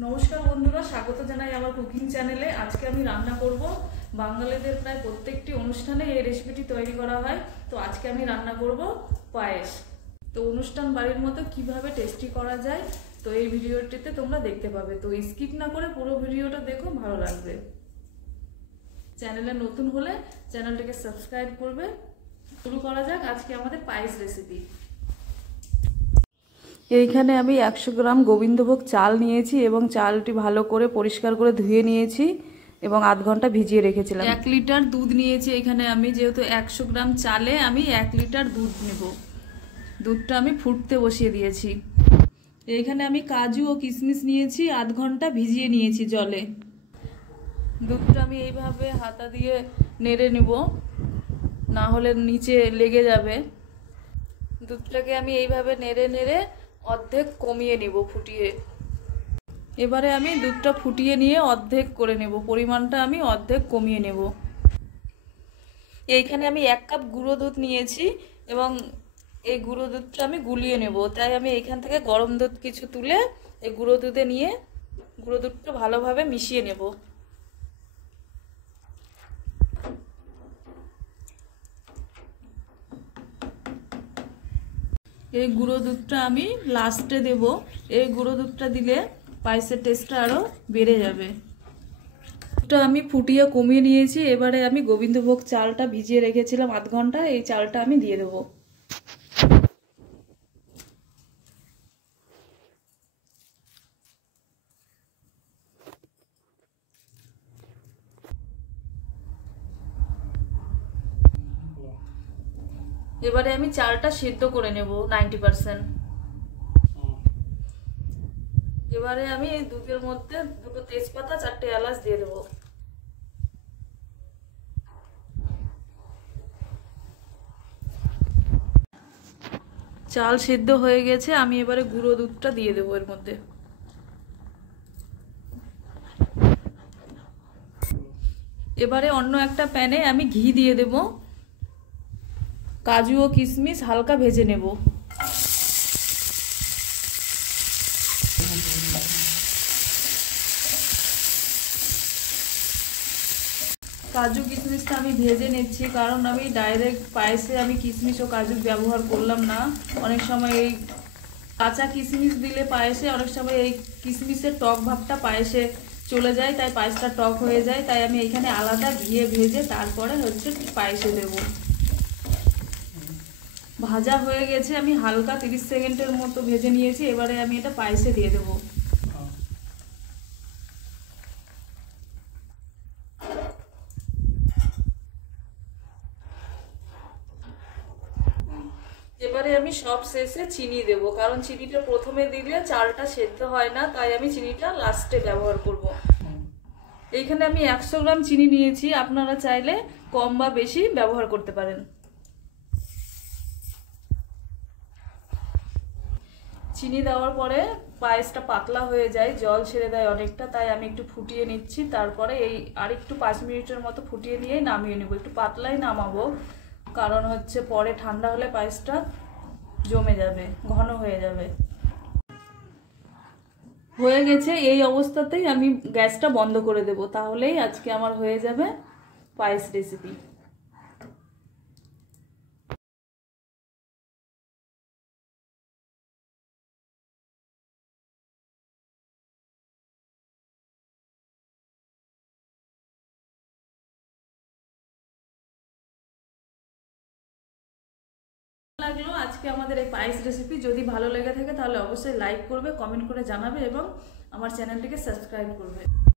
নমস্কার বন্ধুরা, স্বাগত জানাই আমার কুকিং চ্যানেলে। আজকে আমি রান্না করব বাঙালিদের প্রায় প্রত্যেকটি অনুষ্ঠানে এই রেসিপিটি তৈরি করা হয়। তো আজকে আমি রান্না করব পায়েস। তো অনুষ্ঠান বাড়ির মতো কিভাবে টেস্টি করা যায় তো এই ভিডিওটিতে তোমরা দেখতে পাবে। তো স্কিপ না করে পুরো ভিডিওটা দেখো, ভালো লাগবে। চ্যানেলে নতুন হলে চ্যানেলটাকে সাবস্ক্রাইব করবে। শুরু করা যাক আজকে আমাদের পায়েস রেসিপি। এইখানে আমি 100 গ্রাম গোবিন্দভোগ চাল নিয়েছি এবং চালটি ভালো করে পরিষ্কার করে ধুয়ে নিয়েছি এবং আধ ঘন্টা ভিজিয়ে রেখেছিলাম। 1 লিটার দুধ নিয়েছি এখানে আমি, যেহেতু 100 গ্রাম চালে আমি 1 লিটার দুধ নেব। দুধটা আমি ফুটতে বসিয়ে দিয়েছি। এইখানে আমি কাজু ও কিশমিশ নিয়েছি, আধ ঘন্টা ভিজিয়ে নিয়েছি জলে। দুধটা আমি এইভাবে হাতা দিয়ে নেড়ে নেব, না হলে নিচে লেগে যাবে। দুধটাকে আমি এইভাবে নেড়ে নেড়ে অর্ধেক কমিয়ে নিব ফুটিয়ে। এবারে আমি দুধটা ফুটিয়ে নিয়ে অর্ধেক করে নেব, পরিমাণটা আমি অর্ধেক কমিয়ে নেব। এইখানে আমি 1 কাপ গুঁড়ো দুধ নিয়েছি এবং এই গুঁড়ো দুধটা আমি গুলিয়ে নেব। তাই আমি এইখান থেকে গরম দুধ কিছু তুলে এই গুঁড়ো দুধে নিয়ে গুঁড়ো দুধটা ভালোভাবে মিশিয়ে নেব। এই গুঁড়ো দুধটা আমি লাস্টে দেব। এই গুঁড়ো দুধটা দিলে পায়েসের টেস্টটা আরও বেড়ে যাবে। দুধটা আমি ফুটিয়ে কমিয়ে নিয়েছি। এবারে আমি গোবিন্দভোগ চালটা ভিজিয়ে রেখেছিলাম আধ ঘন্টা, এই চালটা আমি দিয়ে দেবো। এবারে আমি চালটা সিদ্ধ করে নেব 90%। এবারে আমি এই দুধের মধ্যে 2টো তেজপাতা 4টে এলাচ দিয়ে দেবো। চাল সিদ্ধ হয়ে গেছে, আমি এবারে গুঁড়ো দুধটা দিয়ে দেবো এর মধ্যে। এবারে অন্য একটা প্যানে আমি ঘি দিয়ে দেব। কাজু ও কিশমিশ হালকা ভেজে নেব। কাজু কিশমিশটা আমি ভেজে নিচ্ছি, কারণ আমি ডাইরেক্ট পায়েসে আমি কিশমিশ ও কাজু ব্যবহার করলাম না। অনেক সময় এই কাঁচা কিশমিশ দিলে পায়েসে অনেক সময় এই কিশমিশের টক ভাবটা পায়েসে চলে যায়, তাই পায়েসটা টক হয়ে যায়। তাই আমি এখানে আলাদা ঘিয়ে ভেজে তারপরে পায়েসে দেব। ভাজা হয়ে গেছে, আমি হালকা 30 সেকেন্ডের মতো ভেজে নিয়েছি। এবারে আমি এটা পায়েসে দিয়ে দেবো। এবারে আমি সব শেষে চিনি দেব, কারণ চিনিটা প্রথমে দিলে চালটা সেদ্ধ হয় না, তাই আমি চিনিটা লাস্টে ব্যবহার করব। এইখানে আমি 100 গ্রাম চিনি নিয়েছি, আপনারা চাইলে কম বা বেশি ব্যবহার করতে পারেন। চিনি দেওয়ার পরে পায়েসটা পাতলা হয়ে যায়, জল ছেড়ে দেয় অনেকটা, তাই আমি একটু ফুটিয়ে নিচ্ছি। তারপরে এই আরেকটু 5 মিনিটের মতো ফুটিয়ে নিয়ে নামিয়ে নেব। একটু পাতলাই নামাবো, কারণ পরে ঠান্ডা হলে পায়েসটা জমে যাবে, ঘন হয়ে যাবে। হয়ে গেছে, এই অবস্থাতেই আমি গ্যাসটা বন্ধ করে দেব, তাহলেই আজকে আমার হয়ে যাবে পায়েস রেসিপি। লাগলো আজকে আমাদের এই পায়েস রেসিপি। যদি ভালো লেগে থাকে তাহলে অবশ্যই লাইক করবে, কমেন্ট করে জানাবে এবং আমার চ্যানেলটিকে সাবস্ক্রাইব করবে।